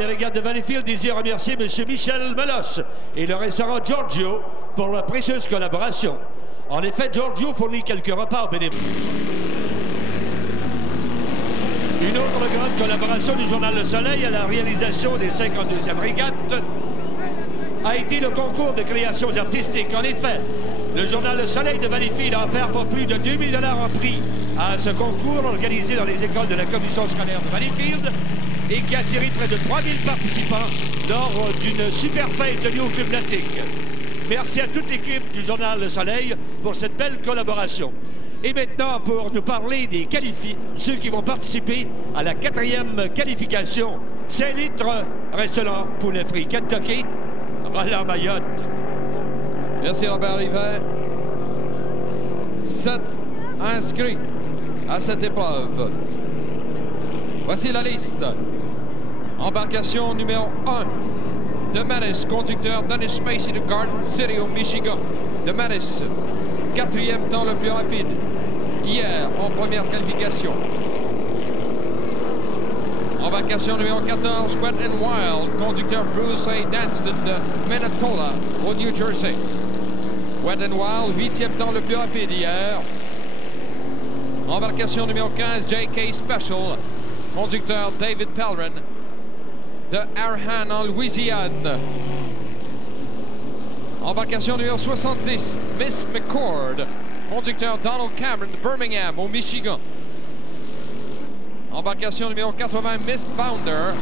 des régates de Valleyfield désire remercier M. Michel Meloche et le restaurant Giorgio pour leur précieuse collaboration. En effet, Giorgio fournit quelques repas aux bénévoles. Une autre grande collaboration du journal Le Soleil à la réalisation des 52e régates a été le concours de créations artistiques. En effet, le journal Le Soleil de Valleyfield a offert pour plus de 2000 $ en prix à ce concours organisé dans les écoles de la commission scolaire de Valleyfield et qui a attiré près de 3000 participants lors d'une super fête tenue au Club Nautique. Merci à toute l'équipe du journal Le Soleil pour cette belle collaboration. Et maintenant, pour nous parler des qualifiés, ceux qui vont participer à la 4e qualification, Saint-Litre, restaurant Poulet Frit Kentucky, Roland Mayotte. Merci Robert Rivet. 7 inscrits à cette épreuve. Voici la liste. Embarcation numéro 1 de Mattis, conducteur Dennis Spacey de Garden City au Michigan. De Mattis, 4e temps le plus rapide hier en première qualification. Embarcation numéro 14, Wet n Wild, conducteur Bruce A. Danston de Manitoba au New Jersey. Wet n Wild, 8e temps le plus rapide hier. Embarcation numéro 15, J.K. Special, conducteur David Pellerin de Arahan en Louisiane. Embarcation numéro 70, Miss McCord, conducteur Donald Cameron de Birmingham au Michigan. Embarcation numéro 80, Miss Bounder,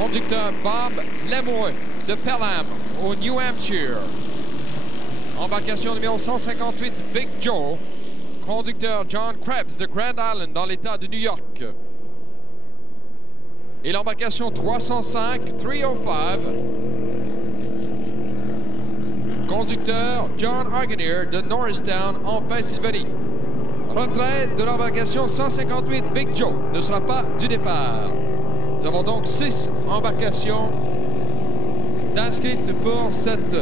conducteur Bob Lemoy de Pelham au New Hampshire. Embarcation numéro 158, Big Joe, conducteur John Krebs de Grand Island dans l'État de New York. Et l'embarcation 305, conducteur John Arganier de Norristown en Pennsylvanie. Retrait de l'embarcation 158 Big Joe ne sera pas du départ. Nous avons donc 6 embarcations inscrites pour cette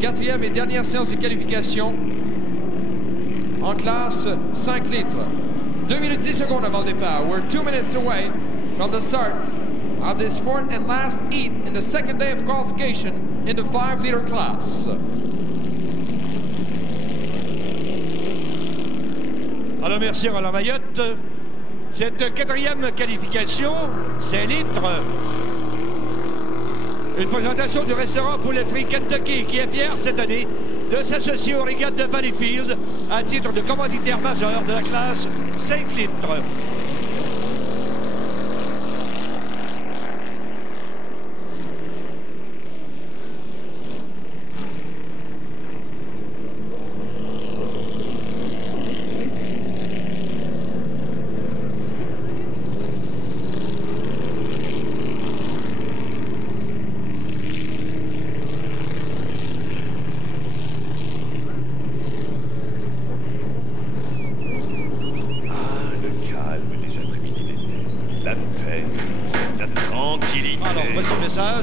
4e et dernière séance de qualification en classe 5 litres. 2 minutes 10 secondes avant le départ. We're 2 minutes away from the start of this 4th and last heat in the 2nd day of qualification in the 5-liter class. Alors, merci Roland Mayotte. Cette 4e qualification, Saint-Litre, une présentation du restaurant Poulet Frit Kentucky qui est fier cette année de s'associer aux régates de Valleyfield à titre de commanditaire majeur de la classe 5 litres.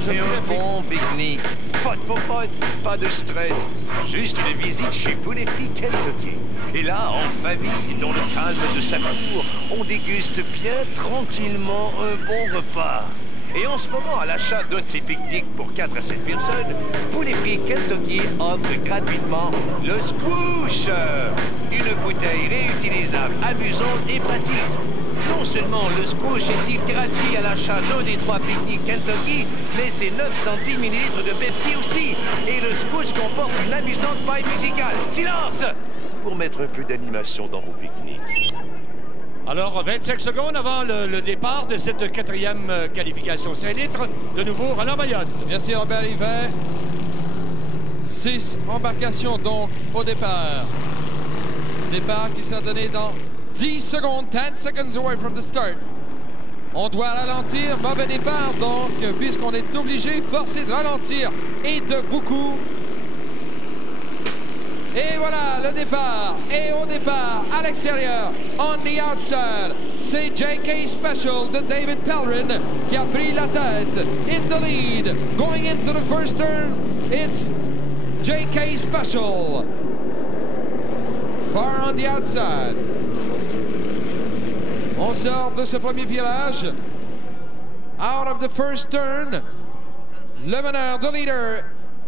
Et un bon pique-nique. Pas de popote, pas de stress. Juste une visite chez Poulet Frit Kentucky. Et là, en famille, dans le calme de sa cour, on déguste bien tranquillement un bon repas. Et en ce moment, à l'achat d'un de ces pique-niques pour 4 à 7 personnes, Poulet Frit Kentucky offre gratuitement le Squoosh. Une bouteille réutilisable, amusante et pratique. Non seulement le Squoosh est-il gratuit à l'achat d'un des 3 pique-niques Kentucky, mais c'est 910 ml de Pepsi aussi. Et le Squoosh comporte une amusante paille musicale. Silence! Pour mettre un peu d'animation dans vos pique-niques. Alors, 25 secondes avant le départ de cette 4e qualification Saint-Litre, de nouveau Roland Mayotte. Merci Robert Rivet. 6 embarcations donc au départ. Départ qui sera donné dans 10 secondes, 10 seconds away from the start. On doit ralentir, mauvais départ donc, puisqu'on est obligé, forcé de ralentir et de beaucoup. Et voilà le départ. Et au départ, à l'extérieur, on the outside, c'est J.K. Special de David Pellerin qui a pris la tête. In the lead, going into the first turn, it's J.K. Special. Far on the outside. On sort de ce premier virage out of the first turn. Le meneur, the leader,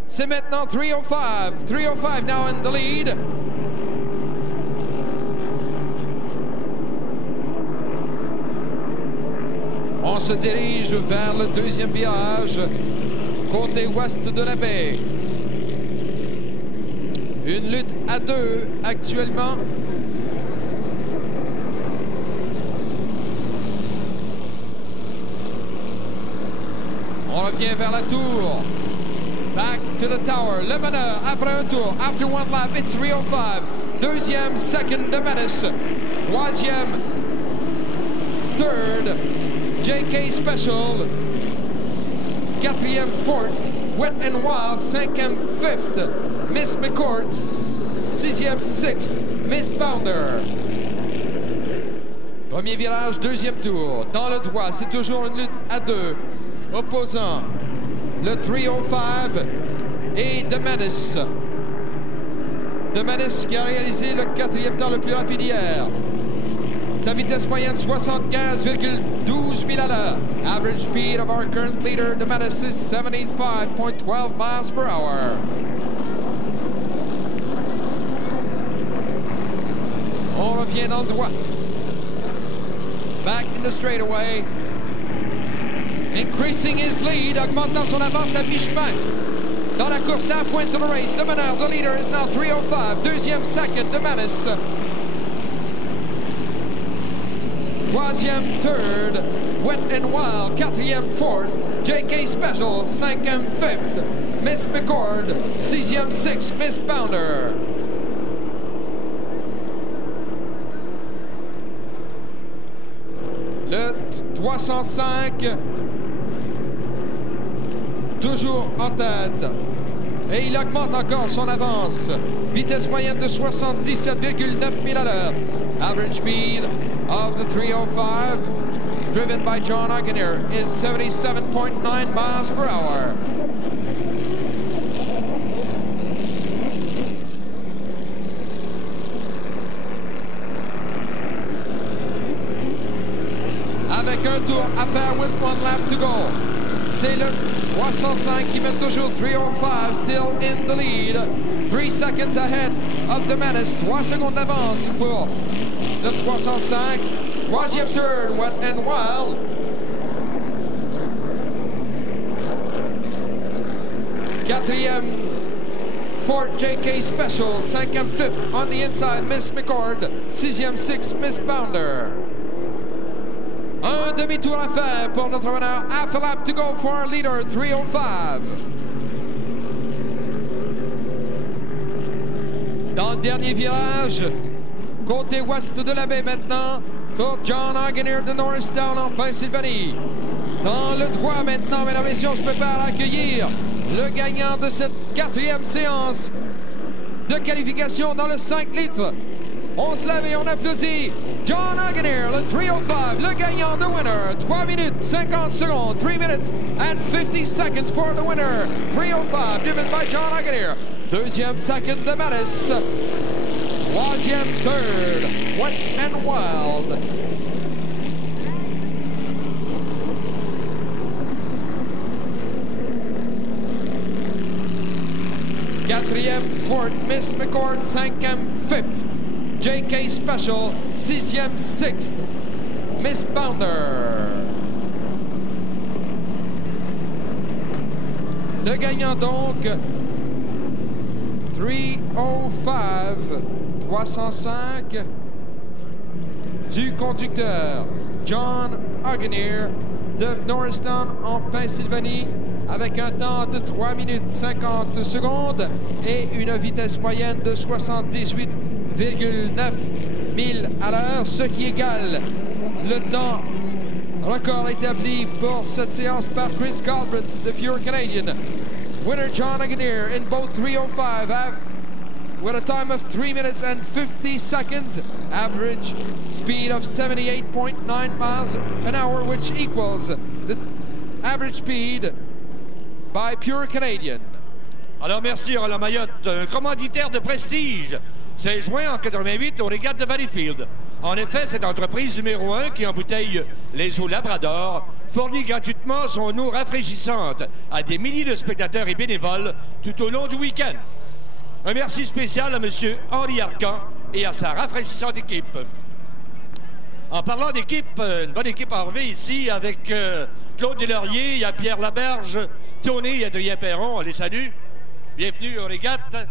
c'est maintenant 305. 305 now in the lead. On se dirige vers le deuxième virage, côté ouest de la baie. Une lutte à deux actuellement. On revient vers la tour. Back to the tower. Le meneur, après un tour, after one lap, it's 305. Deuxième, second, de Menace. Troisième, third, JK Special. Quatrième, fourth, Wet and Wild. Cinquième, fifth, Miss McCord. Sixième, sixth, Miss Bounder. Premier virage, deuxième tour. Dans le droit, c'est toujours une lutte à deux. Opposant le 305 et The Menace. The Menace qui a réalisé le quatrième temps le plus rapide hier. Sa vitesse moyenne 75,12 000 à l'heure. Average speed of our current leader, The Menace, is 75.12 miles per hour. On revient dans le droit. Back in the straightaway. Increasing his lead, augmentant son avance à mi-chemin. Dans la course halfway into the race, le meneur, the leader, is now 305. Deuxième, second, The Menace. Troisième, third, Wet and Wild. Quatrième, fourth, JK Special. Cinquième, fifth, Miss McCord. Sixième, sixth, Miss Bounder. Le 305 toujours en tête. Et il augmente encore son avance. Vitesse moyenne de 77,9 000 à l'heure. Average speed of the 305, driven by John Ogenier, is 77.9 miles per hour. Avec un tour à faire with one lap to go. C'est le 305 qui mène toujours 305, still in the lead. 3 seconds ahead of The Menace. 3 secondes d'avance pour le 305. Troisième turn, Wet and Wild. Quatrième, Fort JK Special. Cinquième, fifth, on the inside, Miss McCord. Sixième, sixth, Miss Bounder. Un demi-tour à faire pour notre meneur. Half a lap to go for our leader, 305. Dans le dernier virage, côté ouest de la baie maintenant, pour John Ogenier de Norristown en Pennsylvanie. Dans le droit maintenant, mesdames et messieurs, on se prépare à accueillir le gagnant de cette quatrième séance de qualification dans le 5 litres. On se lève et on applaudit John Ogenier, le 305, le gagnant, the winner. 3 minutes 50 secondes, 3 minutes and 50 seconds for the winner. 305, driven by John Ogenier. Deuxième, second, The Menace. Troisième, third, Wet and Wild. Quatrième, fourth, Miss McCord. Cinquième, fifth, JK Special. Sixième, sixth, Miss Bounder. Le gagnant donc, 305 du conducteur John Ogenier de Norristown en Pennsylvanie, avec un temps de 3 minutes 50 secondes et une vitesse moyenne de 78,9 000 à l'heure, ce qui égale le temps record établi pour cette séance par Chris Galbraith de Pure Canadian. Winner John Ogenier in both 305 with a time of 3 minutes and 50 seconds, average speed of 78.9 miles an hour, which equals the average speed by Pure Canadian. Alors merci Roland Mayotte, un commanditaire de prestige, s'est joint en 88 aux régates de Valleyfield. En effet, cette entreprise numéro 1 qui embouteille les eaux Labrador fournit gratuitement son eau rafraîchissante à des milliers de spectateurs et bénévoles tout au long du week-end. Un merci spécial à M. Henri Arcan et à sa rafraîchissante équipe. En parlant d'équipe, une bonne équipe à Harvey ici avec Claude Deslauriers, il y a Pierre Laberge, Tony et Adrien Perron. On les salue. Bienvenue aux régates.